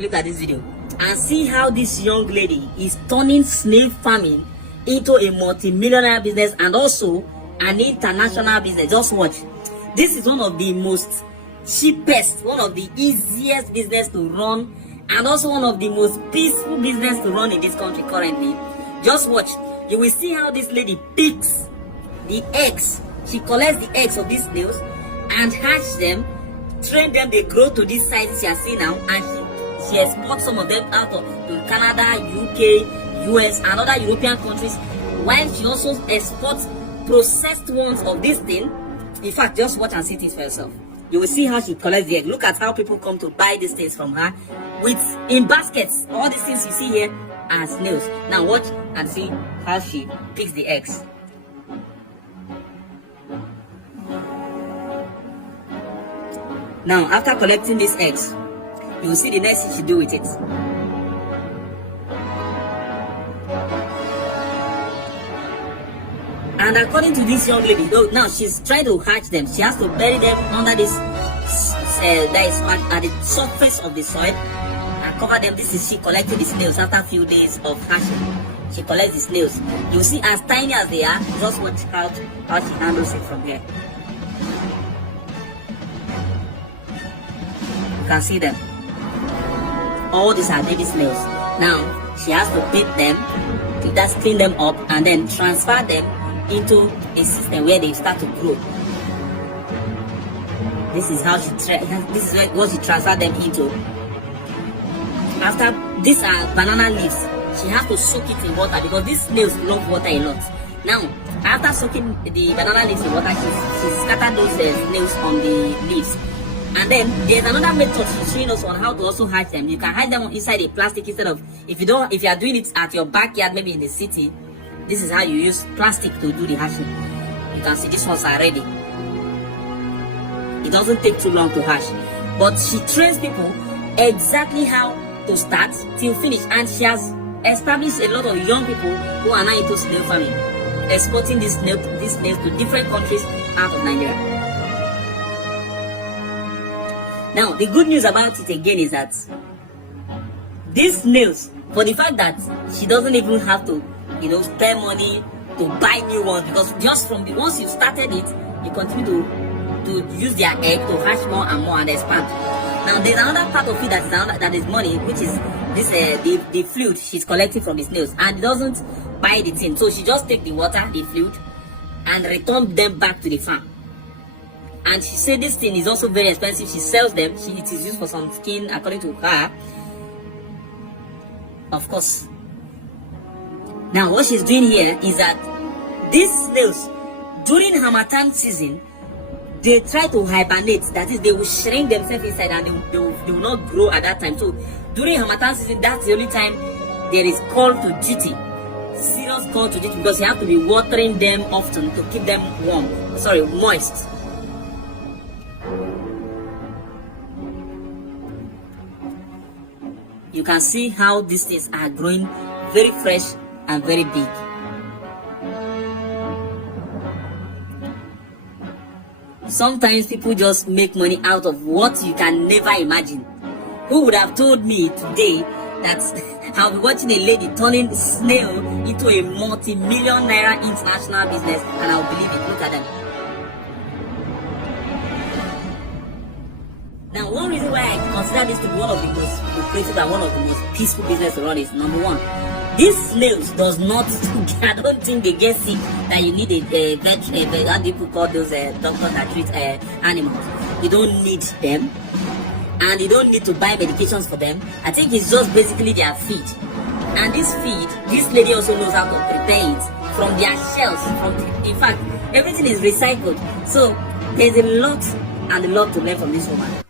Look at this video and see how this young lady is turning snail farming into a multi-millionaire business and also an international business. Just watch. This is one of the most cheapest, one of the easiest business to run, and also one of the most peaceful business to run in this country currently. Just watch. You will see how this lady picks the eggs. She collects the eggs of these snails and hatch them, train them, they grow to this size you see now, and she exports some of them out to Canada, UK, US, and other European countries, while she also exports processed ones of this thing. In fact, just watch and see things for yourself. You will see how she collects the egg. Look at how people come to buy these things from her in baskets. All these things you see here are snails. Now watch and see how she picks the eggs. Now, after collecting these eggs, you will see the next thing she do with it. And according to this young lady, now she's trying to hatch them. She has to bury them under this, that is at the surface of the soil, and cover them. This is she collecting the snails after a few days of hatching. She collects the snails. You see, as tiny as they are, just watch how she handles it from here. You can see them. All these are baby snails. Now she has to pick them, that's clean them up, and then transfer them into a system where they start to grow. This is how this is what she transferred them into. After these are banana leaves, she has to soak it in water because these snails love water a lot. Now, after soaking the banana leaves in water, she scattered those snails on the leaves. And then there's another method she's showing us on how to also hatch them. You can hatch them inside a plastic instead of, if you are doing it at your backyard, maybe in the city, this is how you use plastic to do the hatching. You can see these ones are ready. It doesn't take too long to hatch, but she trains people exactly how to start till finish, and she has established a lot of young people who are now into snail farming, exporting these snails to different countries out of Nigeria. Now, the good news about it again is that these snails, for the fact that she doesn't even have to, spend money to buy new ones, because just from once you started it, you continue to use their egg to hatch more and more and expand. Now, there's another part of it that is money, which is this the fluid she's collecting from the snails, and doesn't buy the thing. So she just take the water, the fluid, and return them back to the farm. And she said this thing is also very expensive. She sells them. It is used for some skin, according to her. Of course. Now, what she's doing here is that these snails, during Harmattan season, they try to hibernate. That is, they will shrink themselves inside and they will not grow at that time. So, during Harmattan season, that's the only time there is call to duty. Serious call to duty, because you have to be watering them often to keep them moist. You can see how these things are growing very fresh and very big. Sometimes people just make money out of what you can never imagine. Who would have told me today that I'll be watching a lady turning snail into a multi-million naira international business, and I'll believe it? Look at them. Now, one reason why I consider this to be one of the most lucrative and one of the most peaceful business to run is, number one, these snails does not, I don't think they get sick that you need a vet, how do people call those doctors that treat animals. You don't need them, and you don't need to buy medications for them. I think it's just basically their feed. And this feed, this lady also knows how to prepare it from their shells. In fact, everything is recycled. So there's a lot and a lot to learn from this woman.